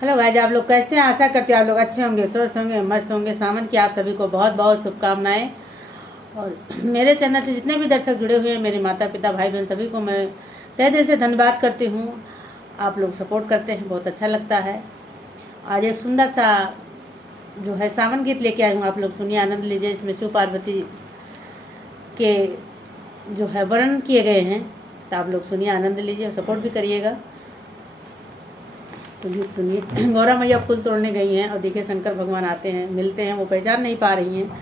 Hello guys, आप लोग कैसे हैं? आशा करते हैं आप लोग अच्छे होंगे, स्वस्थ होंगे, मस्त होंगे। सावन की आप सभी को बहुत बहुत शुभकामनाएं। और मेरे चैनल से जितने भी दर्शक जुड़े हुए हैं, मेरे माता पिता भाई बहन सभी को मैं तहे दिल से धन्यवाद करती हूँ। आप लोग सपोर्ट करते हैं, बहुत अच्छा लगता है। आज एक सुंदर सा जो है सावन गीत लेके आई हूँ, आप लोग सुनिए, आनंद लीजिए। इसमें शिव पार्वती के जो है वर्णन किए गए हैं, तो आप लोग सुनिए, आनंद लीजिए और सपोर्ट भी करिएगा। तो गीत सुनिए। गौरा मैया फूल तोड़ने गई हैं और देखिए शंकर भगवान आते हैं, मिलते हैं, वो पहचान नहीं पा रही हैं,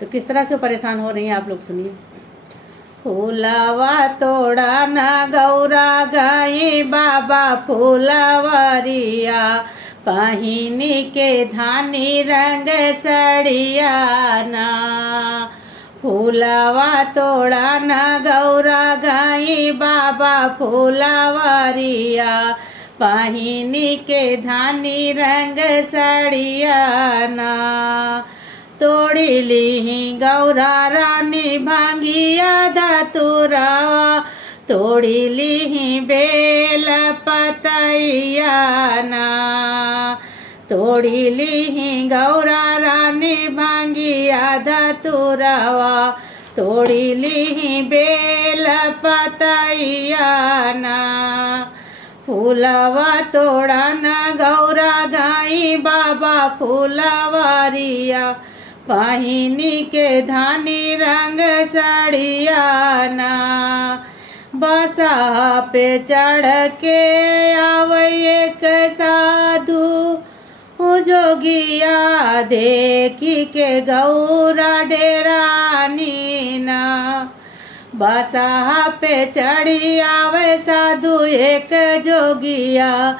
तो किस तरह से वो परेशान हो रही हैं, आप लोग सुनिए। फूलावा तोड़ा ना गौरा गई बाबा फूलावरिया, पहिनी के धानी रंग सड़िया ना। फूलावा तोड़ा ना गौरा गई बाबा फूलावरिया, पहिनी के धानी रंग सड़िया ना। तोड़ी ली गौरा रानी भांगिया धतुरवा, तोड़ी ली बेल पतैया ना। तोड़ी ली गौरा रानी भांगिया धतुरवा, तोड़ी ली बेल पतैया ना। फूलवा तोड़ा न गौरा गाई बाबा फूलवरिया, पहिनी के धानी रंग सड़िया ना। बसा पे चढ़ के आवे एक साधु, जोगिया देखी के गौरा डेरानी ना। बसा पे चढ़ी आवे साधु एक जोगिया,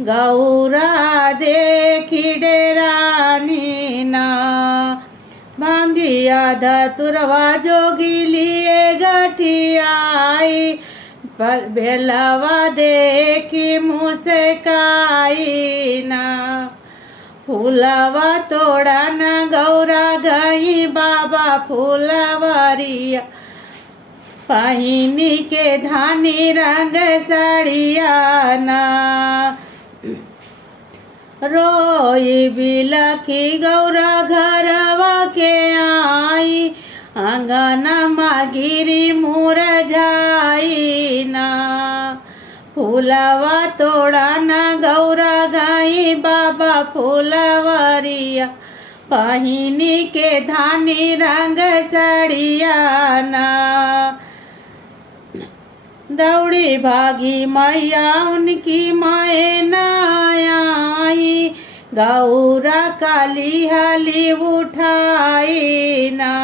गौरा देखी डेरानी ना। भांगिया धतुरवा जोगी लिए गठियाई, पर भेलवा देखी मुस्काई ना। फूलवा तोड़ा न गौरा गई बाबा फूलवरिया, पहिनी के धानी रंग सड़िया ना। रोई बिलखी गौरा घरवा के आई, अंगना मागिरी मुरझाई ना। फूलवा तोड़ा न गौरा गई बाबा फूलवरिया, पहिनी के धानी रंग सड़िया ना। दौड़ी भागी मैया उनकी माए ना आई, गौरा काली हाली उठाई ना।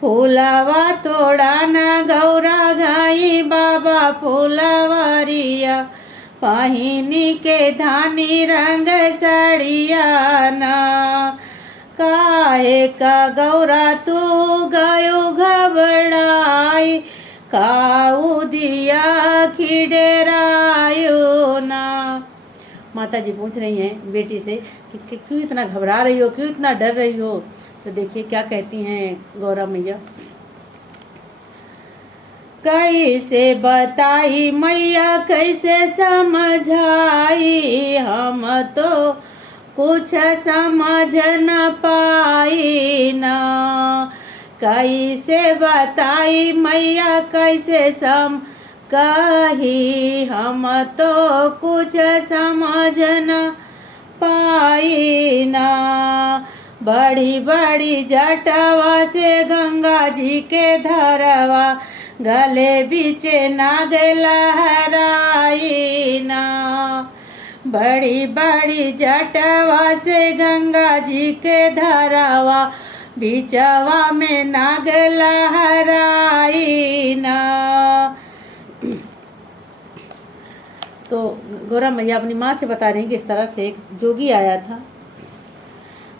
फूलवा तोड़ा न गौरा गई बाबा फूलवरिया, पहिनी के धानी रंग सड़िया ना। काहे का गौरा तू गयो घबराई, काऊ दिया खिडेरायो ना। माता जी पूछ रही हैं बेटी से कि क्यों इतना घबरा रही हो, क्यों इतना डर रही हो। तो देखिए क्या कहती हैं गौरा मैया। कैसे बताई मैया कैसे समझाई, हम तो कुछ समझ न पाई ना। कैसे बताई मैया कैसे कही, हम तो कुछ समझ न पाई ना। बड़ी बड़ी जटवा से गंगा जी के धरवा, गले बीचे नाग लहराई ना। बड़ी बड़ी जटवा से गंगा जी के धरवा, बीचवा में नाग लहराई ना। तो गौरा मैया अपनी माँ से बता रही कि इस तरह से एक जोगी आया था।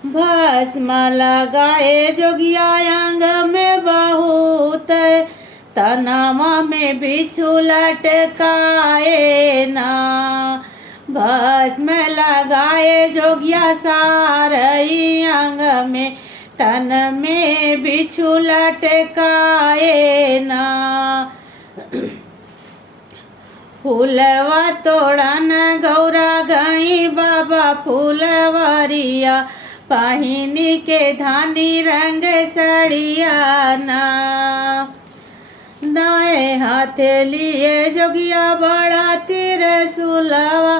भस्म लगाए जोगिया अंग में बहुत, तनावा में बिच्छू लटकाए ना। भस्म लगाए जोगिया सारई अंग में, तन में बिच्छू लटकाए ना। फूलवा तोड़न गौरा गई बाबा फूलवरिया पहिनी के धानी रंग सड़िया ना। दाएं हाथे लिए जोगिया बड़ा त्रिशूलवा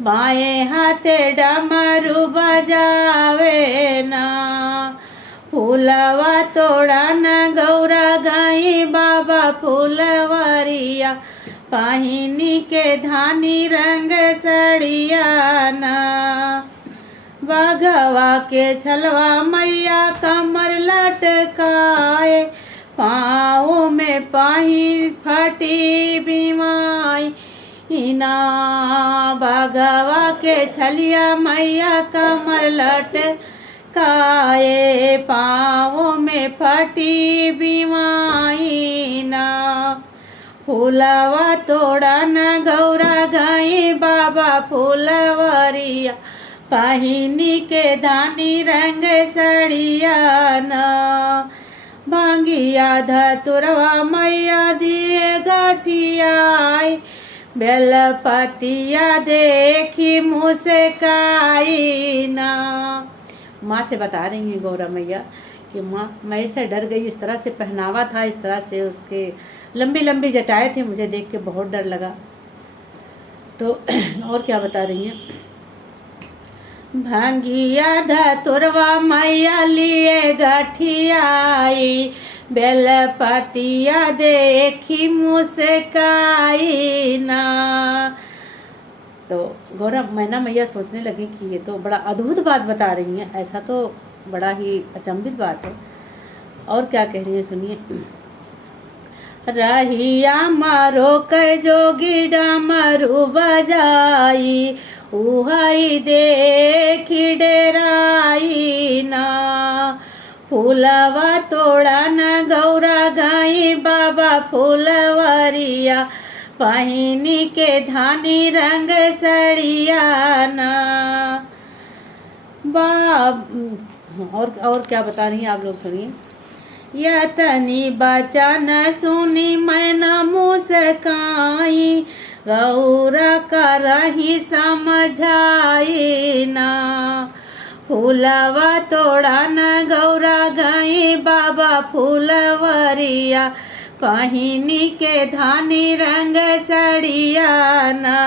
बाएं हाथे डमरू बजावे ना। फूलवा तोड़ा न गौरा गाई बाबा फूलवरिया पहिनी के धानी रंग सड़िया ना। बाघवा के छलवा मैया कमर लटकाए पाँव में पाही फटी बीमाई ना। बाघवा के छलिया मैया कमर लटकाए पाँव में फटी बीमाई ना। फूलवा तोड़ा न गौरा गाई बाबा फूलवरिया पहिनी के धानी रंग सड़िया ना। भांगिया धतुरवा मैया दिए गाठियाई बेलपतिया देखी मुस्काई ना। माँ से बता रही है गौरा मैया कि माँ मैं इससे डर गई, इस तरह से पहनावा था, इस तरह से उसके लंबी लंबी जटाएं थी, मुझे देख के बहुत डर लगा। तो और क्या बता रही हैं, भांगिया धतुरवा मैया लिए गठियाई बेलपतिया देखी मुस्काई ना। तो गौरा मैना मैया सोचने लगी कि ये तो बड़ा अद्भुत बात बता रही हैं, ऐसा तो बड़ा ही अचंभित बात है। और क्या कह रही है सुनिए। रहिया मारो कै जोगी डमरू बजाई उहाई देखी डेराई ना। फूलवा तोड़ा न गौरा गाई बाबा फूलवरिया पहिनी के धानी रंग सड़िया ना। और क्या बता रही हैं आप लोग सुनिए। या तनी बचन सुनी मैना मुस्काई गौरा करही समझाई ना। फूलवा तोड़ा न गौरा गई बाबा फूलवरिया पहिनी के धानी रंग सड़िया ना।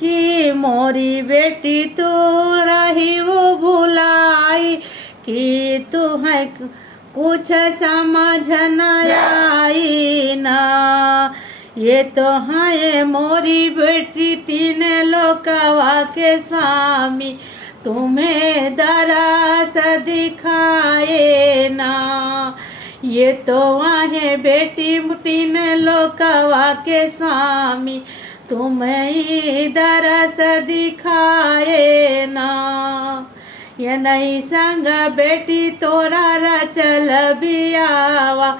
कि मोरी बेटी तू रही वो भुलाई कि तू है कुछ समझ न आई ना। ये तो है मोरी बेटी तीन लोकवा के स्वामी तुम्हें दरस दिखाए ना। ये तो है बेटी तीन लोकवा के स्वामी तुम्हें दरस दिखाए ना। ये नहीं संग बेटी तोरा रचल बियावा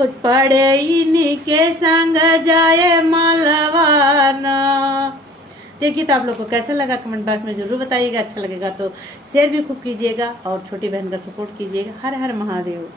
पड़े इन्हीं के संग जाए मालवाना। देखिए तो आप लोग को कैसा लगा कमेंट बॉक्स में जरूर बताइएगा। अच्छा लगेगा तो शेयर भी खूब कीजिएगा और छोटी बहन का सपोर्ट कीजिएगा। हर हर महादेव।